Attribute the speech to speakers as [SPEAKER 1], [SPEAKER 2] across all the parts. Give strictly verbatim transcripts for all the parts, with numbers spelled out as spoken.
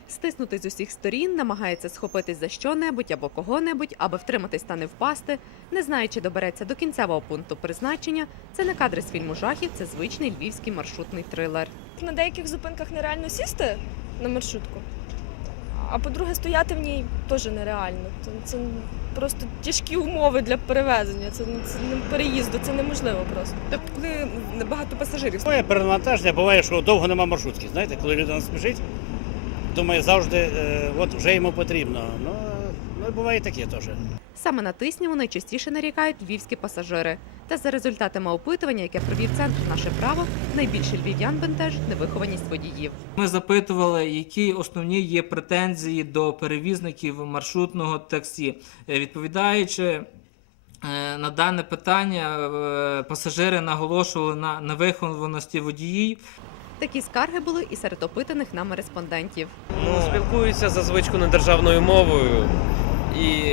[SPEAKER 1] Стиснутий з усіх сторін, намагається схопитись за що-небудь або кого-небудь, аби втриматись та не впасти, не знає, чи добереться до кінцевого пункту призначення. Це не кадри з фільму жахів, це звичний львівський маршрутний трилер.
[SPEAKER 2] На деяких зупинках нереально сісти на маршрутку, а по-друге, стояти в ній теж нереально. Це, це просто тяжкі умови для перевезення, це, це не переїзду, це неможливо просто.
[SPEAKER 3] Тобто, коли багато пасажирів.
[SPEAKER 4] Буває перевантаження, буває, що довго нема маршрутки. Знаєте, коли людина спішить, думає завжди, е, от вже йому потрібно. Ну, ну буває таке теж.
[SPEAKER 1] Саме на тисняву найчастіше нарікають львівські пасажири. Та за результатами опитування, яке провів центр «Наше право», найбільше львів'ян бентежить невихованість водіїв.
[SPEAKER 5] Ми запитували, які основні є претензії до перевізників маршрутного таксі. Відповідаючи на дане питання, пасажири наголошували на невихованості водіїв.
[SPEAKER 1] Такі скарги були і серед опитаних нами респондентів.
[SPEAKER 6] Ну, спілкуються зазвичай недержавною мовою і,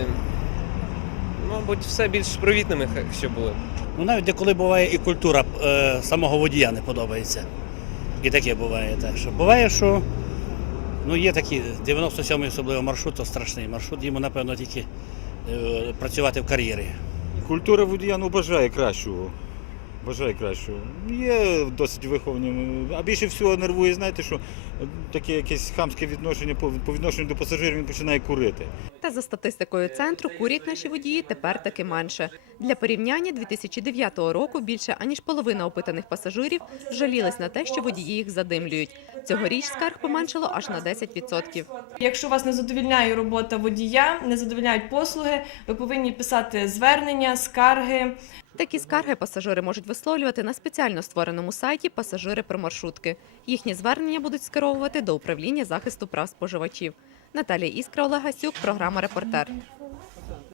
[SPEAKER 6] мабуть, все більш привітними, що були.
[SPEAKER 4] Ну навіть деколи буває і культура е, самого водія не подобається. І таке буває. Так що буває, що ну, є такі дев'яносто сьомий особливо маршрут, то страшний маршрут, йому, напевно, тільки е, працювати в кар'єрі.
[SPEAKER 7] Культура водія ну, бажає кращого. Бажає кращого. Є досить виховані. А більше всього нервує, знаєте, що таке якесь хамське відношення по, по відношенню до пасажирів, він починає курити.
[SPEAKER 1] Та за статистикою центру, курять наші водії тепер таки менше. Для порівняння, дві тисячі дев'ятого року більше аніж половина опитаних пасажирів жалілись на те, що водії їх задимлюють. Цьогоріч скарг поменшало аж на десять відсотків.
[SPEAKER 8] Якщо вас не задовільняє робота водія, не задовільняють послуги, ви повинні писати звернення, скарги.
[SPEAKER 1] Такі скарги пасажири можуть висловлювати на спеціально створеному сайті «Пасажири про маршрутки». Їхні звернення будуть скеровувати до управління захисту прав споживачів. Наталія Іскра, Олег Гасюк, програма «Репортер».